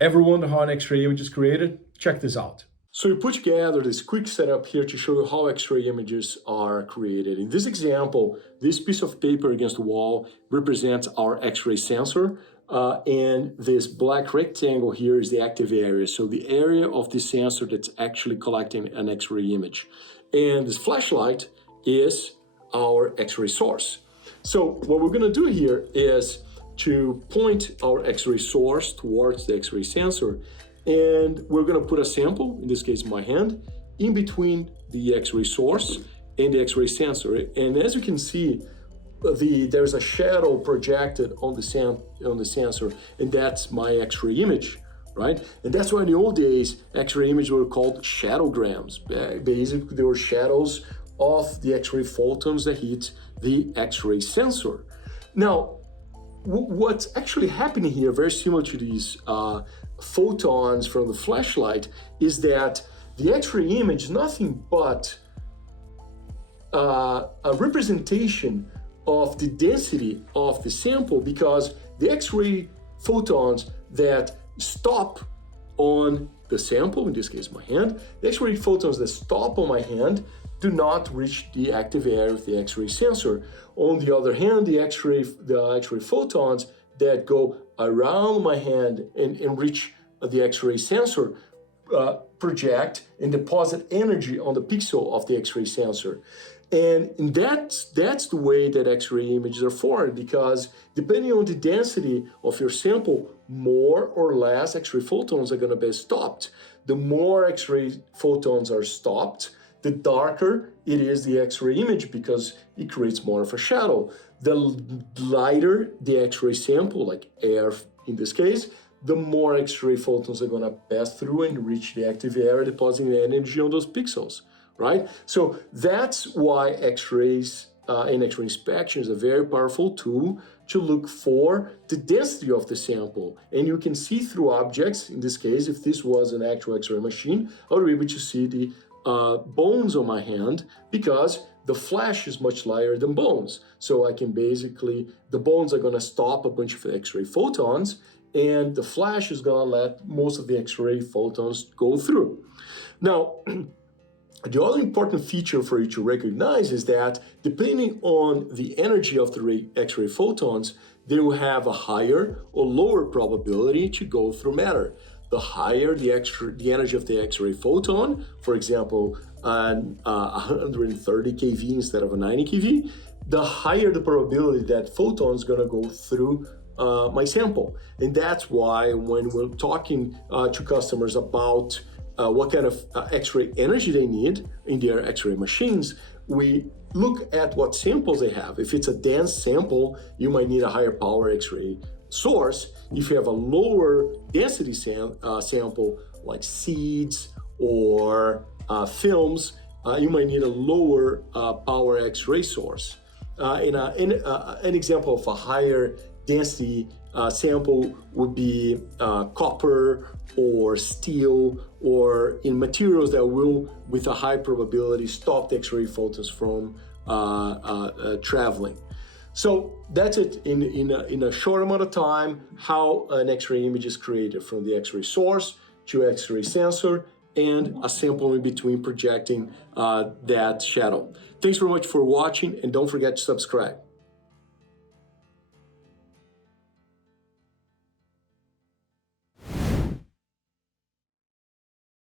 Ever wonder how an X-ray image is created? Check this out. So we put together this quick setup here to show you how X-ray images are created. In this example, this piece of paper against the wall represents our X-ray sensor, and this black rectangle here is the active area, so the area of the sensor that's actually collecting an X-ray image. And this flashlight is our X-ray source. So what we're going to do here is to point our X-ray source towards the X-ray sensor, and we're going to put a sample, in this case my hand, in between the X-ray source and the X-ray sensor. And as you can see, there's a shadow projected on the sensor, and that's my X-ray image, right? And that's why in the old days, X-ray images were called shadowgrams. Basically, they were shadows of the X-ray photons that hit the X-ray sensor. Now, what's actually happening here, very similar to these photons from the flashlight, is that the X-ray image is nothing but a representation of the density of the sample, because the X-ray photons that stop on the sample, in this case my hand, the X-ray photons that stop on my hand do not reach the active area of the X-ray sensor. On the other hand, the X-ray photons that go around my hand and reach the X-ray sensor project and deposit energy on the pixel of the X-ray sensor. And that's the way that X-ray images are formed, because depending on the density of your sample, more or less X-ray photons are going to be stopped. The more X-ray photons are stopped, the darker it is the X-ray image, because it creates more of a shadow. The lighter the X-ray sample, like air in this case, the more X-ray photons are going to pass through and reach the active area, depositing energy on those pixels, right? So that's why X-rays and X-ray inspection is a very powerful tool to look for the density of the sample. And you can see through objects. In this case, if this was an actual X-ray machine, I would be able to see the bones on my hand, because the flesh is much lighter than bones. So I can basically, the bones are going to stop a bunch of X-ray photons, and the flesh is going to let most of the X-ray photons go through. Now, the other important feature for you to recognize is that depending on the energy of the X-ray photons, they will have a higher or lower probability to go through matter. The higher the energy of the X-ray photon, for example, 130 keV instead of a 90 keV, the higher the probability that photon is going to go through my sample. And that's why when we're talking to customers about what kind of X-ray energy they need in their X-ray machines, we look at what samples they have. If it's a dense sample, you might need a higher power X-ray source. If you have a lower density sample, like seeds or films, you might need a lower power X-ray source. An example of a higher density sample would be copper or steel, or in materials that will, with a high probability, stop the X-ray photons from traveling. So that's it in a short amount of time, how an X-ray image is created, from the X-ray source to X-ray sensor and a sample in between projecting that shadow. Thanks very much for watching, and don't forget to subscribe.